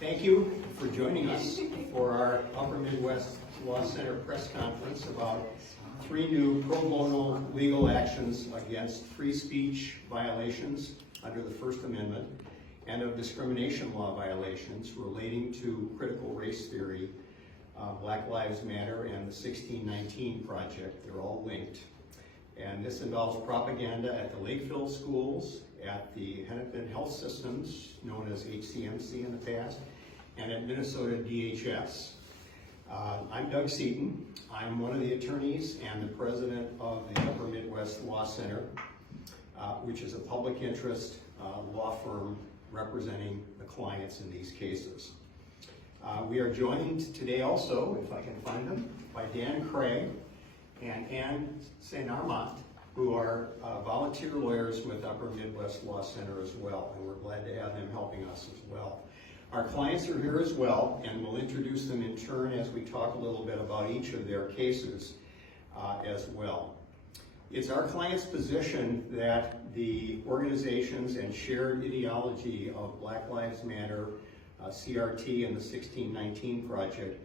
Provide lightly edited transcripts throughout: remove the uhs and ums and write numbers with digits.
Thank you for joining us for our Upper Midwest Law Center press conference about 3 new pro bono legal actions against free speech violations under the First Amendment and of discrimination law violations relating to critical race theory, Black Lives Matter, and the 1619 Project. They're all linked. And this involves propaganda at the Lakeville schools, at the Hennepin Health Systems, known as HCMC in the past, and at Minnesota DHS. I'm Doug Seaton. I'm one of the attorneys and the president of the Upper Midwest Law Center, which is a public interest law firm representing the clients in these cases. We are joined today also, if I can find them, by Dan Craig and Ann St. Armand, who are volunteer lawyers with Upper Midwest Law Center as well, and we're glad to have them helping us as well. Our clients are here as well, and we'll introduce them in turn as we talk a little bit about each of their cases as well. It's our clients' position that the organizations and shared ideology of Black Lives Matter, CRT, and the 1619 Project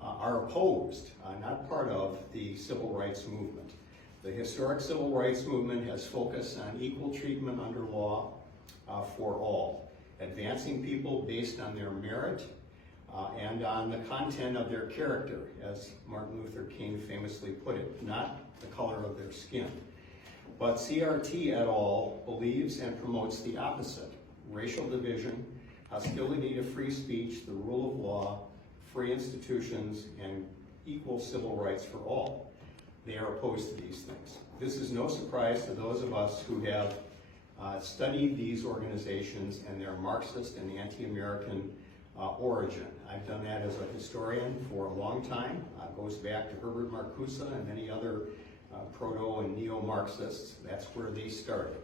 are opposed, not part of the civil rights movement. The historic civil rights movement has focused on equal treatment under law for all, advancing people based on their merit and on the content of their character, as Martin Luther King famously put it, not the color of their skin. But CRT et al. Believes and promotes the opposite: racial division, hostility to free speech, the rule of law, free institutions, and equal civil rights for all. They are opposed to these things. This is no surprise to those of us who have studied these organizations and their Marxist and anti-American origin. I've done that as a historian for a long time. It goes back to Herbert Marcuse and many other proto and neo-Marxists. That's where they started.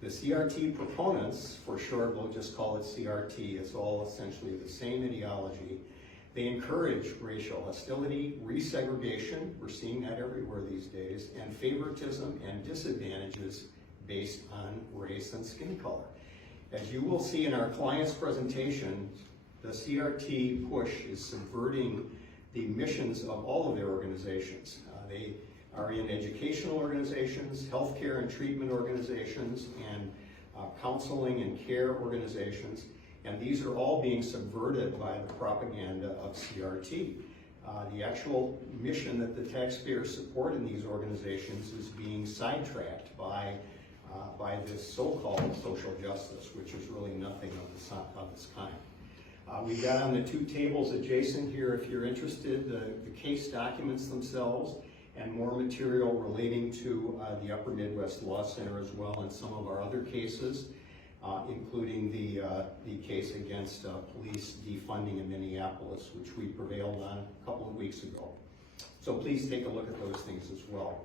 The CRT proponents, for short, we'll just call it CRT, it's all essentially the same ideology. They encourage racial hostility, resegregation, we're seeing that everywhere these days, and favoritism and disadvantages based on race and skin color. As you will see in our client's presentation, the CRT push is subverting the missions of all of their organizations. They are in educational organizations, healthcare and treatment organizations, and counseling and care organizations, and these are all being subverted by the propaganda of CRT. The actual mission that the taxpayers support in these organizations is being sidetracked by this so-called social justice, which is really nothing of this kind. We've got on the 2 tables adjacent here, if you're interested, the case documents themselves and more material relating to the Upper Midwest Law Center as well, and some of our other cases, including the case against police defunding in Minneapolis, which we prevailed on a couple of weeks ago. So please take a look at those things as well.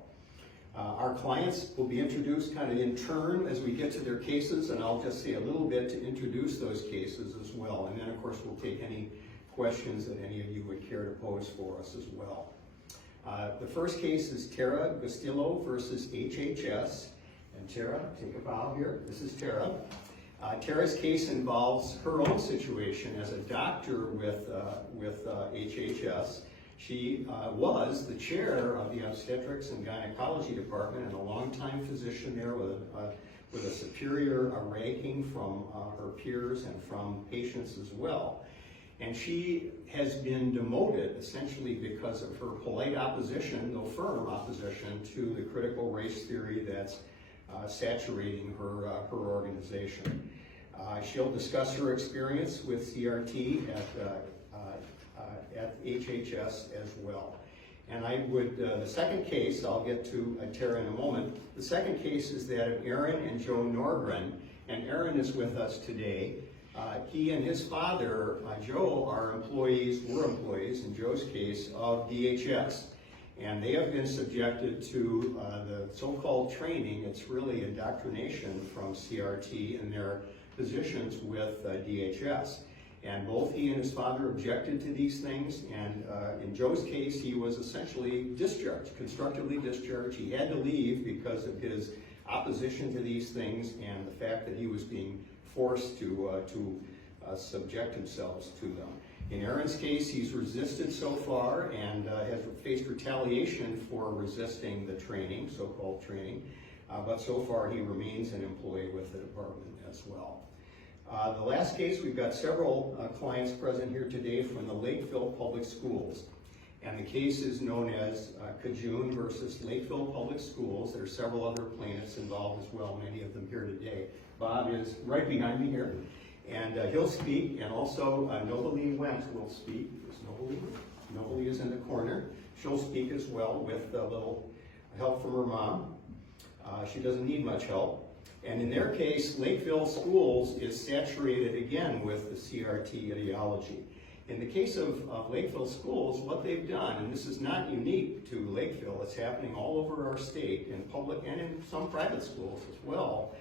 Our clients will be introduced kind of in turn as we get to their cases, and I'll just say a little bit to introduce those cases as well. And then, of course, we'll take any questions that any of you would care to pose for us as well. The first case is Tara Castillo versus HHS. And Tara, take a bow here. This is Tara. Tara's case involves her own situation as a doctor with HHS. She was the chair of the obstetrics and gynecology department and a longtime physician there with a superior ranking from her peers and from patients as well. And she has been demoted essentially because of her polite opposition, though firm opposition, to the critical race theory that's saturating her organization. She'll discuss her experience with CRT at HHS as well. And I would, the second case, I'll get to Tara in a moment. The second case is that of Aaron and Joe Norgren, and Aaron is with us today. He and his father, Joe, were employees in Joe's case of DHS. And they have been subjected to the so-called training. It's really indoctrination from CRT in their positions with DHS. And both he and his father objected to these things, and in Joe's case, he was essentially discharged, constructively discharged. He had to leave because of his opposition to these things and the fact that he was being forced to subject themselves to them. In Aaron's case, he's resisted so far and has faced retaliation for resisting the training, so-called training, but so far he remains an employee with the department as well. The last case, we've got several clients present here today from the Lakeville Public Schools. And the case is known as Cajun versus Lakeville Public Schools. There are several other plaintiffs involved as well, many of them here today. Bob is right behind me here, and he'll speak, and also Novalee Went will speak. Is Novalee? Novalee is in the corner. She'll speak as well with a little help from her mom. She doesn't need much help. And in their case, Lakeville Schools is saturated again with the CRT ideology. In the case of Lakeville Schools, what they've done, and this is not unique to Lakeville, it's happening all over our state in public and in some private schools as well.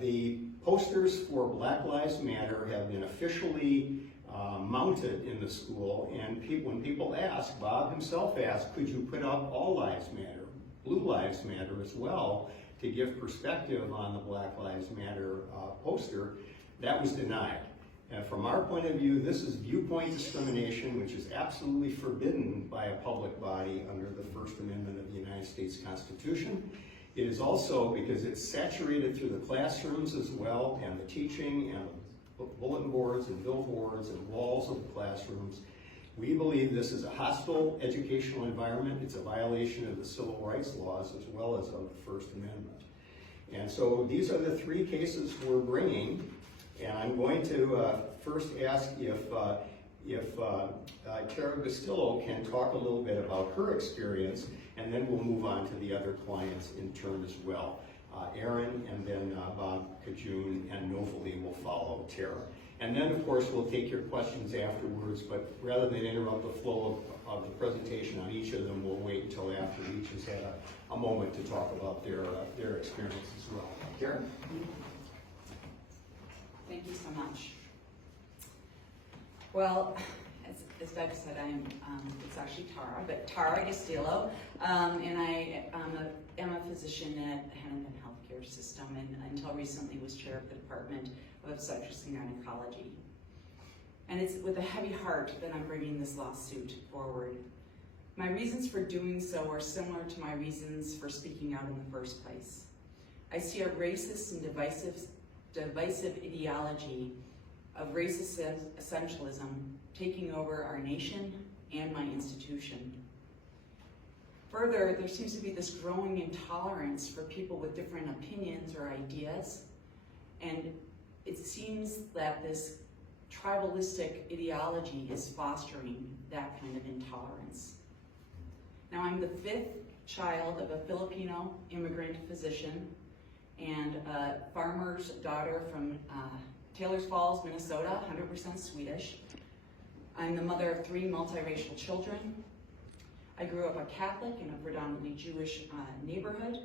The posters for Black Lives Matter have been officially mounted in the school, and when people ask, Bob himself asked, could you put up All Lives Matter, Blue Lives Matter as well, to give perspective on the Black Lives Matter poster? That was denied. And from our point of view, this is viewpoint discrimination, which is absolutely forbidden by a public body under the First Amendment of the United States Constitution. It is also, because it's saturated through the classrooms as well, and the teaching, and the bulletin boards, and billboards, and walls of the classrooms. We believe this is a hostile educational environment. It's a violation of the civil rights laws as well as of the First Amendment. And so these are the three cases we're bringing. And I'm going to first ask if Tara Castillo can talk a little bit about her experience, and then we'll move on to the other clients in turn as well. Aaron, and then Bob Cajun and Novalee will follow Tara. And then, of course, we'll take your questions afterwards, but rather than interrupt the flow of the presentation on each of them, we'll wait until after each has had a moment to talk about their experience as well. Tara? Thank you so much. Well, as Doug said, it's actually Tara, but Tara Castillo, and I am a physician at the Hennepin Healthcare System, and until recently was chair of the Department of Obstetrics and Gynecology. And it's with a heavy heart that I'm bringing this lawsuit forward. My reasons for doing so are similar to my reasons for speaking out in the first place. I see a racist and divisive ideology of racist essentialism taking over our nation and my institution. Further, there seems to be this growing intolerance for people with different opinions or ideas, and it seems that this tribalistic ideology is fostering that kind of intolerance. Now, I'm the fifth child of a Filipino immigrant physician and a farmer's daughter from Taylors Falls, Minnesota, 100% Swedish. I'm the mother of three multiracial children. I grew up a Catholic in a predominantly Jewish neighborhood.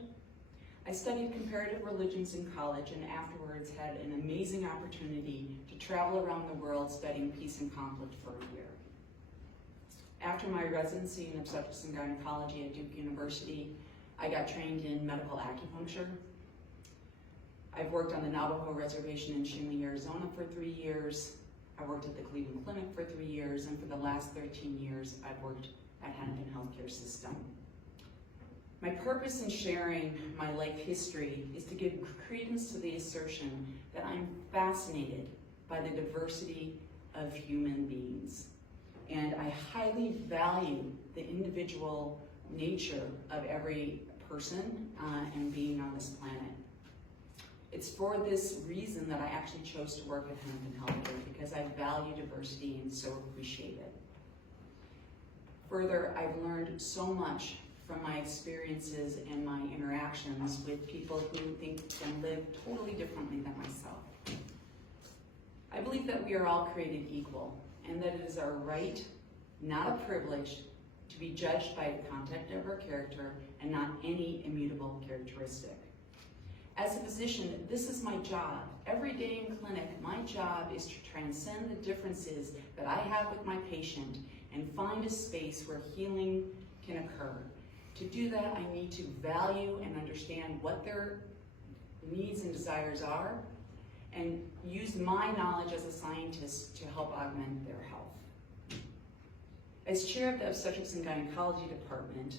I studied comparative religions in college and afterwards had an amazing opportunity to travel around the world studying peace and conflict for a year. After my residency in obstetrics and gynecology at Duke University, I got trained in medical acupuncture. I've worked on the Navajo Reservation in Shinley, Arizona for 3 years. I worked at the Cleveland Clinic for 3 years, and for the last 13 years, I've worked at Hennepin Healthcare System. My purpose in sharing my life history is to give credence to the assertion that I'm fascinated by the diversity of human beings. And I highly value the individual nature of every person and being on this planet. It's for this reason that I actually chose to work at Hennepin Healthcare, because I value diversity and so appreciate it. Further, I've learned so much from my experiences and my interactions with people who think and live totally differently than myself. I believe that we are all created equal, and that it is our right, not a privilege, to be judged by the content of our character and not any immutable characteristic. As a physician, this is my job. Every day in clinic, my job is to transcend the differences that I have with my patient and find a space where healing can occur. To do that, I need to value and understand what their needs and desires are, and use my knowledge as a scientist to help augment their health. As chair of the Obstetrics and Gynecology Department,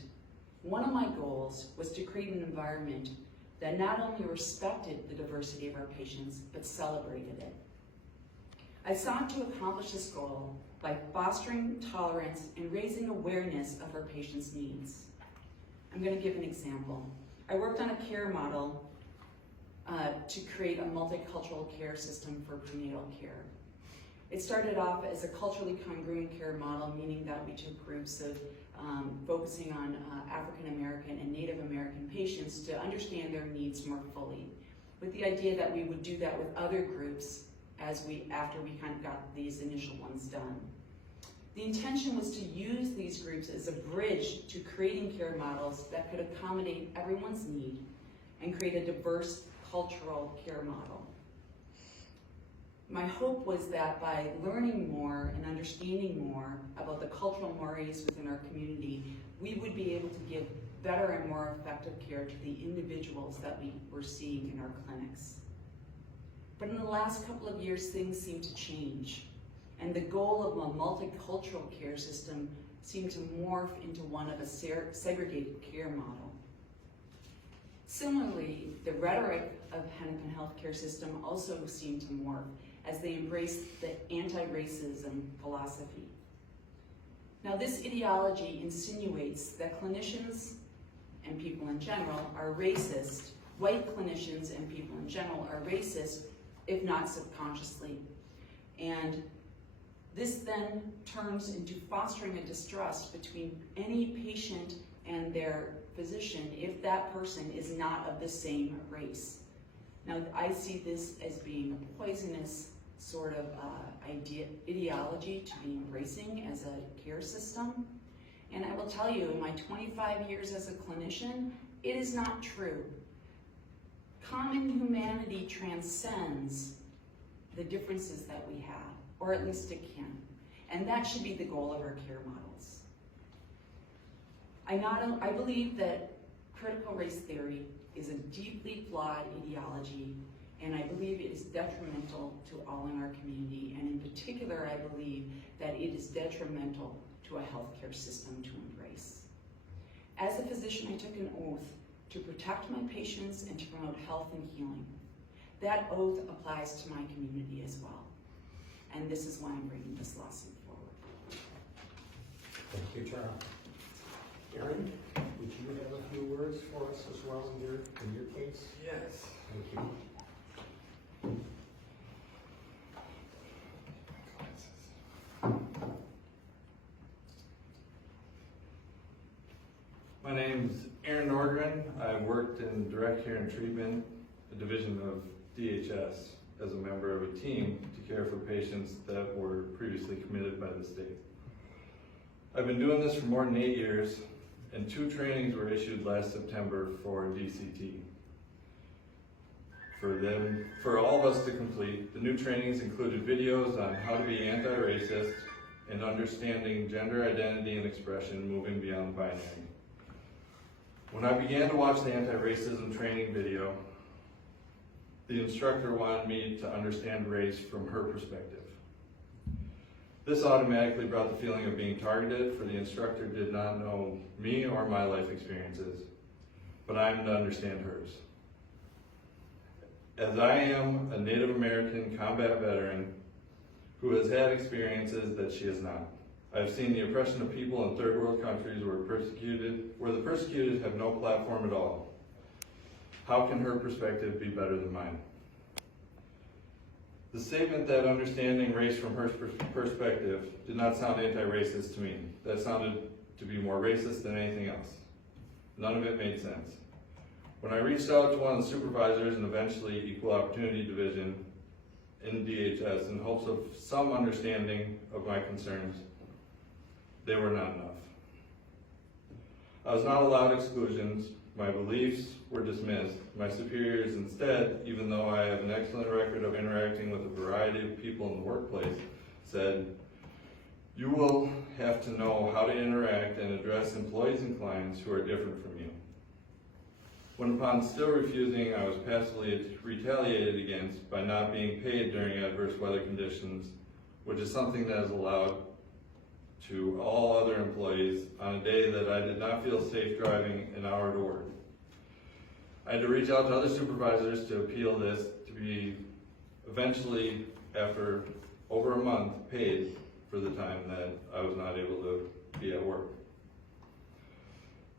one of my goals was to create an environment that not only respected the diversity of our patients, but celebrated it. I sought to accomplish this goal by fostering tolerance and raising awareness of our patients' needs. I'm going to give an example. I worked on a care model to create a multicultural care system for prenatal care. It started off as a culturally congruent care model, meaning that we took groups of focusing on African American and Native American patients to understand their needs more fully, with the idea that we would do that with other groups after we kind of got these initial ones done. The intention was to use these groups as a bridge to creating care models that could accommodate everyone's need and create a diverse cultural care model. My hope was that by learning more and understanding more about the cultural mores within our community, we would be able to give better and more effective care to the individuals that we were seeing in our clinics. But in the last couple of years, things seem to change, and the goal of a multicultural care system seemed to morph into one of a segregated care model. Similarly, the rhetoric of Hennepin Healthcare System also seemed to morph as they embraced the anti-racism philosophy. Now, this ideology insinuates that clinicians and people in general are racist, white clinicians and people in general are racist, if not subconsciously. And this then turns into fostering a distrust between any patient and their physician if that person is not of the same race. Now, I see this as being a poisonous sort of ideology to be embracing as a care system. And I will tell you, in my 25 years as a clinician, it is not true. Common humanity transcends the differences that we have, or at least it can. And that should be the goal of our care models. I believe that critical race theory is a deeply flawed ideology, and I believe it is detrimental to all in our community, and in particular, I believe that it is detrimental to a healthcare system to embrace. As a physician, I took an oath to protect my patients and to promote health and healing. That oath applies to my community as well, and this is why I'm bringing this lawsuit forward. Thank you, Tara. Aaron, would you have a few words for us as well in your case? Yes. Thank you. My name's Aaron Norgren. I worked in direct care and treatment, a division of DHS, as a member of a team to care for patients that were previously committed by the state. I've been doing this for more than 8 years, and 2 trainings were issued last September for DCT. For all of us to complete, the new trainings included videos on how to be anti-racist and understanding gender identity and expression, moving beyond binary. When I began to watch the anti-racism training video, the instructor wanted me to understand race from her perspective. This automatically brought the feeling of being targeted, for the instructor did not know me or my life experiences, but I'm to understand hers. As I am a Native American combat veteran who has had experiences that she has not, I've seen the oppression of people in third world countries where the persecuted have no platform at all. How can her perspective be better than mine? The statement that understanding race from her perspective did not sound anti-racist to me. That sounded to be more racist than anything else. None of it made sense. When I reached out to one of the supervisors and eventually Equal Opportunity Division in DHS in hopes of some understanding of my concerns, they were not enough. I was not allowed exclusions, my beliefs were dismissed. My superiors instead, even though I have an excellent record of interacting with a variety of people in the workplace, said, "You will have to know how to interact and address employees and clients who are different from you." When upon still refusing, I was passively retaliated against by not being paid during adverse weather conditions, which is something that is allowed to all other employees on a day that I did not feel safe driving an hour to work. I had to reach out to other supervisors to appeal this to be eventually, after over a month, paid for the time that I was not able to be at work.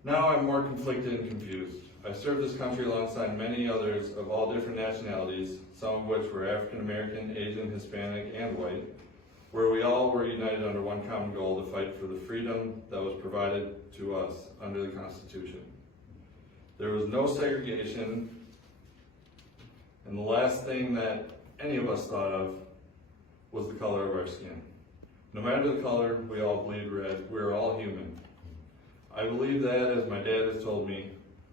Now I'm more conflicted and confused. I served this country alongside many others of all different nationalities, some of which were African American, Asian, Hispanic, and white, where we all were united under one common goal to fight for the freedom that was provided to us under the Constitution. There was no segregation, and the last thing that any of us thought of was the color of our skin. No matter the color, we all bleed red. We're all human. I believe that, as my dad has told me,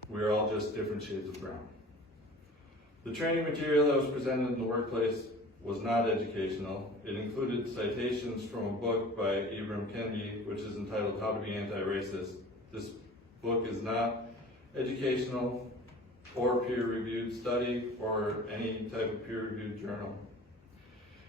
we are all just different shades of brown. The training material that was presented in the workplace was not educational. It included citations from a book by Ibram Kendi, which is entitled How to Be Anti-Racist. This book is not educational or peer-reviewed study or any type of peer-reviewed journal.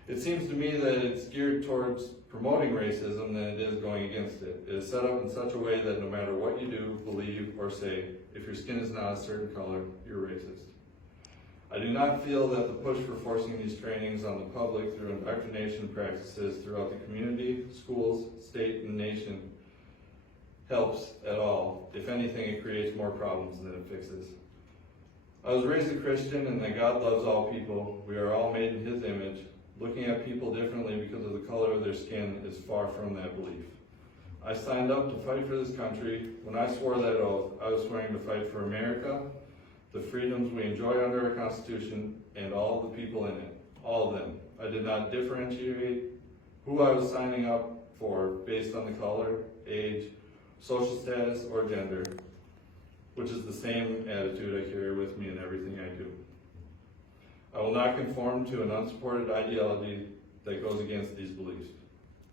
It seems to me that it's geared towards promoting racism than it is going against it. It is set up in such a way that no matter what you do, believe, or say, if your skin is not a certain color, you're racist. I do not feel that the push for forcing these trainings on the public through indoctrination practices throughout the community, schools, state, and nation helps at all. If anything, it creates more problems than it fixes. I was raised a Christian and that God loves all people. We are all made in His image. Looking at people differently because of the color of their skin is far from that belief. I signed up to fight for this country. When I swore that oath, I was swearing to fight for America, the freedoms we enjoy under our Constitution, and all of the people in it, all of them. I did not differentiate who I was signing up for based on the color, age, social status, or gender, which is the same attitude I carry with me in everything I do. I will not conform to an unsupported ideology that goes against these beliefs.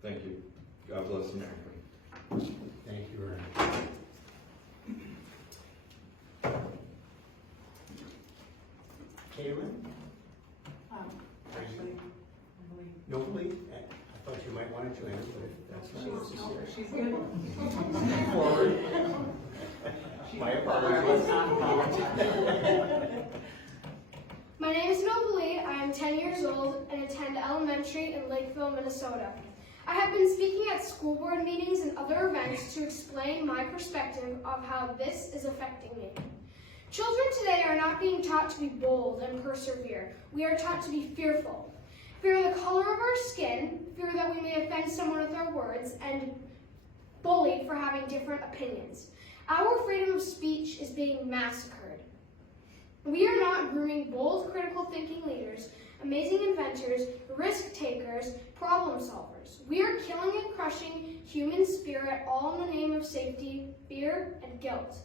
Thank you. God bless America. Thank you, Aaron. Caitlin? Actually, Nobly? I thought you might want to join us, but if that's not necessary. she's good. Come forward. My apologies. My name is Nobly. I am 10 years old and attend elementary in Lakeville, Minnesota. I have been speaking at school board meetings and other events to explain my perspective of how this is affecting me. Children today are not being taught to be bold and persevere. We are taught to be fearful. Fear of the color of our skin, fear that we may offend someone with our words, and bullied for having different opinions. Our freedom of speech is being massacred. We are not grooming bold, critical thinking leaders, amazing inventors, risk takers, problem solvers. We are killing and crushing human spirit, all in the name of safety, fear, and guilt.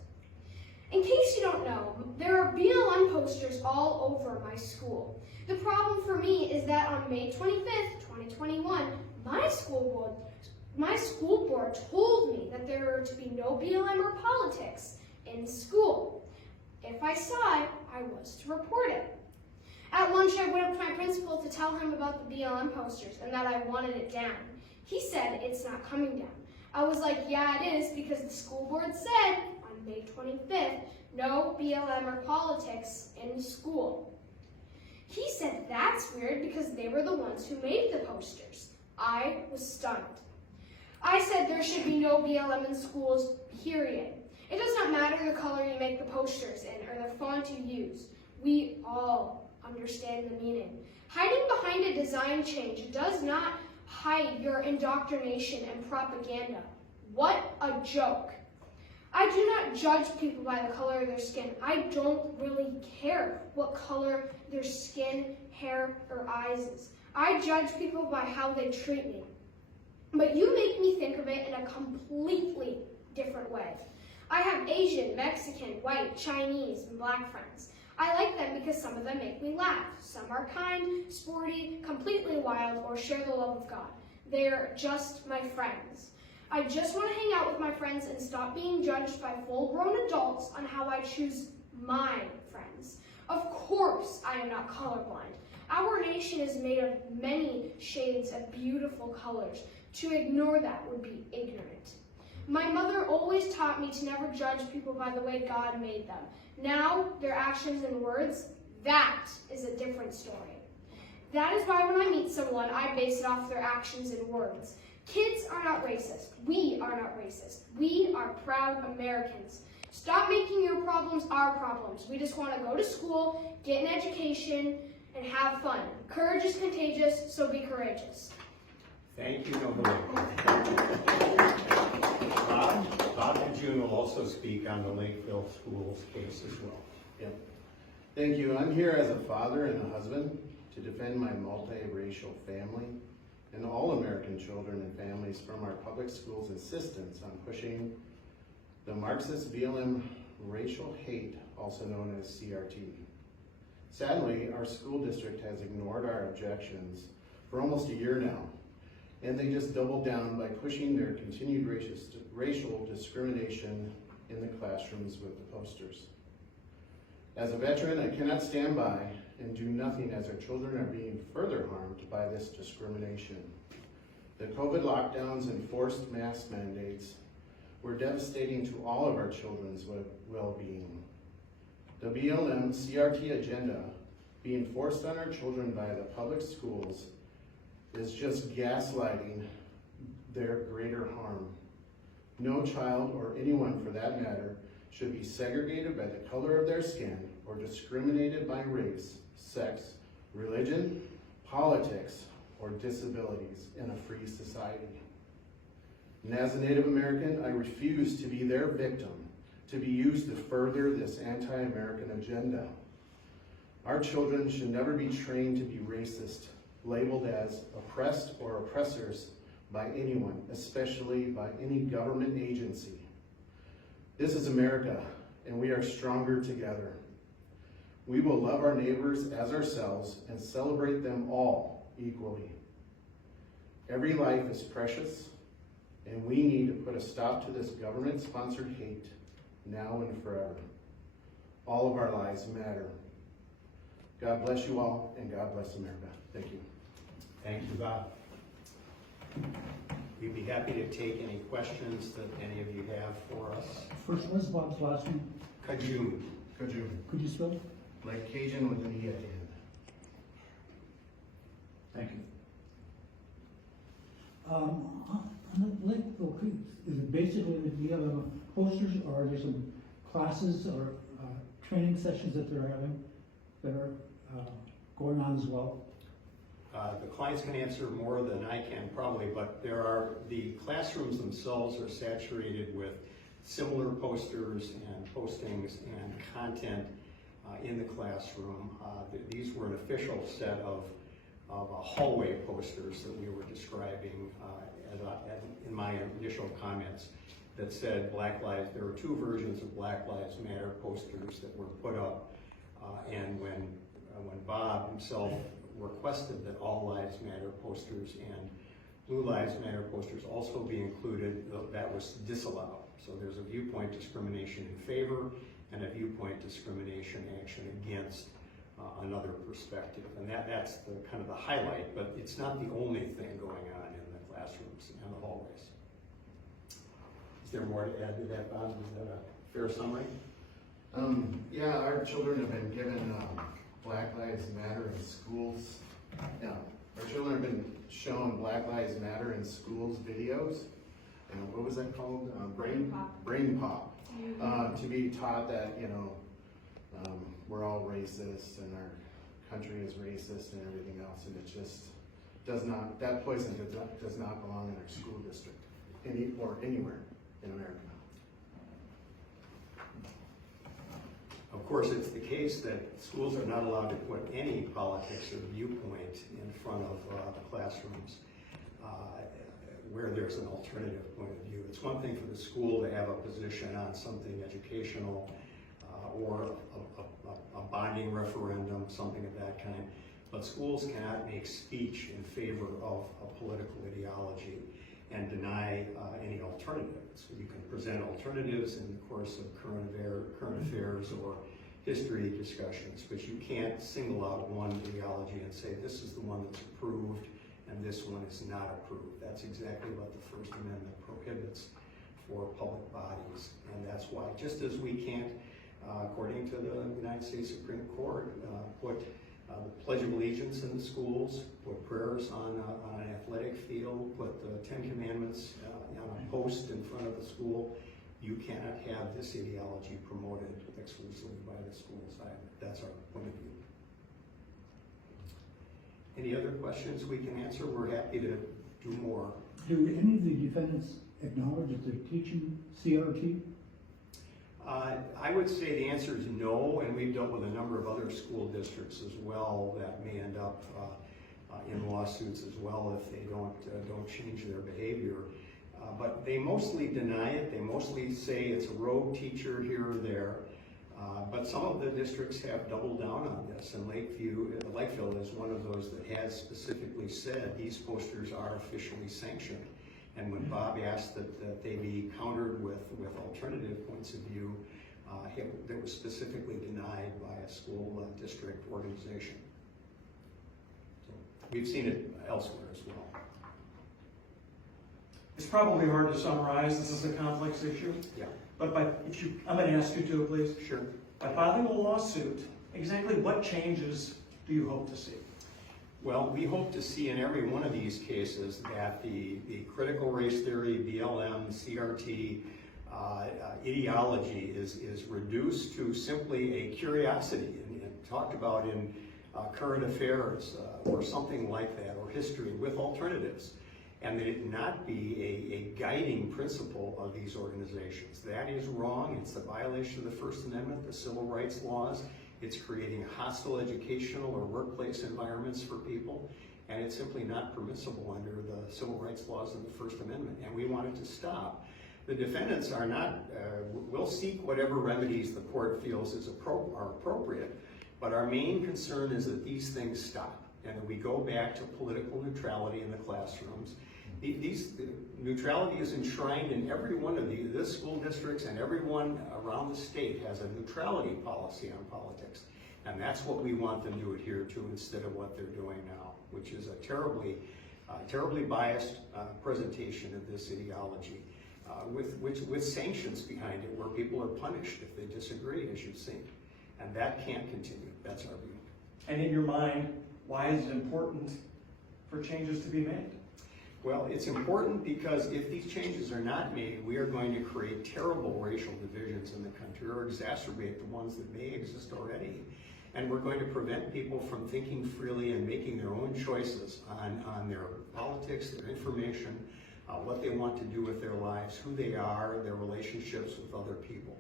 In case you don't know, there are BLM posters all over my school. The problem for me is that on May 25th, 2021, my school board told me that there were to be no BLM or politics in school. If I saw it, I was to report it. At lunch, I went up to my principal to tell him about the BLM posters and that I wanted it down. He said it's not coming down. I was like, yeah, it is, because the school board said on May 25th, no BLM or politics in school. He said that's weird because they were the ones who made the posters. I was stunned. I said there should be no BLM in schools, period. It does not matter the color you make the posters in or the font you use. We all understand the meaning. Hiding behind a design change does not hide your indoctrination and propaganda. What a joke. I do not judge people by the color of their skin. I don't really care what color their skin, hair, or eyes is. I judge people by how they treat me. But you make me think of it in a completely different way. I have Asian, Mexican, white, Chinese, and black friends. I like them because some of them make me laugh. Some are kind, sporty, completely wild, or share the love of God. They're just my friends. I just want to hang out with my friends and stop being judged by full-grown adults on how I choose Mine, friends. Of course I am not colorblind. Our nation is made of many shades of beautiful colors. To ignore that would be ignorant. My mother always taught me to never judge people by the way God made them. Now, their actions and words, that is a different story. That is why when I meet someone, I base it off their actions and words. Kids are not racist. We are not racist. We are proud Americans. Stop making your problems our problems. We just want to go to school, get an education, and have fun. Courage is contagious, so be courageous. Thank you, Noble. Bob and June will also speak on the Lakeville Schools case as well. Yep. Thank you. I'm here as a father and a husband to defend my multiracial family and all American children and families from our public schools' insistence on pushing the Marxist BLM racial hate, also known as CRT. Sadly, our school district has ignored our objections for almost a year now, and they just doubled down by pushing their continued racial discrimination in the classrooms with the posters. As a veteran, I cannot stand by and do nothing as our children are being further harmed by this discrimination. The COVID lockdowns and forced mask mandates were devastating to all of our children's well-being. The BLM CRT agenda being forced on our children by the public schools is just gaslighting their greater harm. No child, or anyone for that matter, should be segregated by the color of their skin or discriminated by race, sex, religion, politics, or disabilities in a free society. And as a Native American, I refuse to be their victim, to be used to further this anti-American agenda. Our children should never be trained to be racist, labeled as oppressed or oppressors by anyone, especially by any government agency. This is America, and we are stronger together. We will love our neighbors as ourselves and celebrate them all equally. Every life is precious, and we need to put a stop to this government-sponsored hate now and forever. All of our lives matter. God bless you all, and God bless America. Thank you. Thank you, Bob. We'd be happy to take any questions that any of you have for us. First, what's Bob's last name? Kajun. Could you spell it? Like Cajun with an E at the end. Thank you. On the Lakeville Creek, is it basically that you have posters, or are there some classes or training sessions that they're having that are going on as well? The clients can answer more than I can probably, but the classrooms themselves are saturated with similar posters and postings and content in the classroom. These were an official set of hallway posters that we were describing in my initial comments that said Black Lives, there were two versions of Black Lives Matter posters that were put up, and when Bob himself requested that All Lives Matter posters and Blue Lives Matter posters also be included, that was disallowed. So there's a viewpoint discrimination in favor and a viewpoint discrimination action against another perspective. And that's the kind of the highlight, but it's not the only thing going on in the classrooms and the hallways. Is there more to add to that, Bob? Is that a fair summary? Yeah, our children have been given Black Lives Matter in schools. Yeah, our children have been shown Black Lives Matter in schools videos. And what was that called? Brain Pop. To be taught that, we're all racist and our country is racist and everything else, and it just does not, that poison does not belong in our school district or anywhere in America. Of course, it's the case that schools are not allowed to put any politics or viewpoint in front of the classrooms where there's an alternative point of view. It's one thing for the school to have a position on something educational or a bonding referendum, something of that kind, but schools cannot make speech in favor of a political ideology and deny any alternatives. You can present alternatives in the course of current affairs or history discussions, but you can't single out one ideology and say this is the one that's approved and this one is not approved. That's exactly what the First Amendment prohibits for public bodies. And that's why, just as we can't, according to the United States Supreme Court, put the Pledge of Allegiance in the schools, put prayers on an athletic field, put the Ten Commandments on a post in front of the school, you cannot have this ideology promoted exclusively by the schools. That's our point of view. Any other questions we can answer? We're happy to do more. Do any of the defendants acknowledge that they're teaching CRT? I would say the answer is no, and we've dealt with a number of other school districts as well that may end up in lawsuits as well if they don't change their behavior. But they mostly deny it. They mostly say it's a rogue teacher here or there. But some of the districts have doubled down on this, and Lakeville is one of those that has specifically said these posters are officially sanctioned. And when Bob asked that they be countered with alternative points of view, that was specifically denied by a school district organization. So we've seen it elsewhere as well. It's probably hard to summarize. This is a complex issue. Yeah. But I'm going to ask you to, please. Sure. By filing a lawsuit, exactly what changes do you hope to see? Well, we hope to see in every one of these cases that the critical race theory, BLM, CRT ideology is reduced to simply a curiosity and talked about in current affairs or something like that, or history with alternatives, and that it not be a guiding principle of these organizations. That is wrong. It's a violation of the First Amendment, the civil rights laws. It's creating hostile educational or workplace environments for people, and it's simply not permissible under the civil rights laws of the First Amendment, and we want it to stop. The defendants are not, will seek whatever remedies the court feels are appropriate, but our main concern is that these things stop, and that we go back to political neutrality in the classrooms. Neutrality is enshrined in every one of this school districts, and everyone around the state has a neutrality policy on politics. And that's what we want them to adhere to instead of what they're doing now, which is a terribly biased presentation of this ideology with sanctions behind it, where people are punished if they disagree, as you've seen. And that can't continue. That's our view. And in your mind, why is it important for changes to be made? Well, it's important because if these changes are not made, we are going to create terrible racial divisions in the country, or exacerbate the ones that may exist already. And we're going to prevent people from thinking freely and making their own choices on their politics, their information, what they want to do with their lives, who they are, their relationships with other people.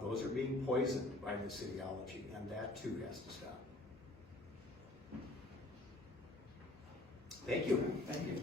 Those are being poisoned by this ideology, and that too has to stop. Thank you. Thank you.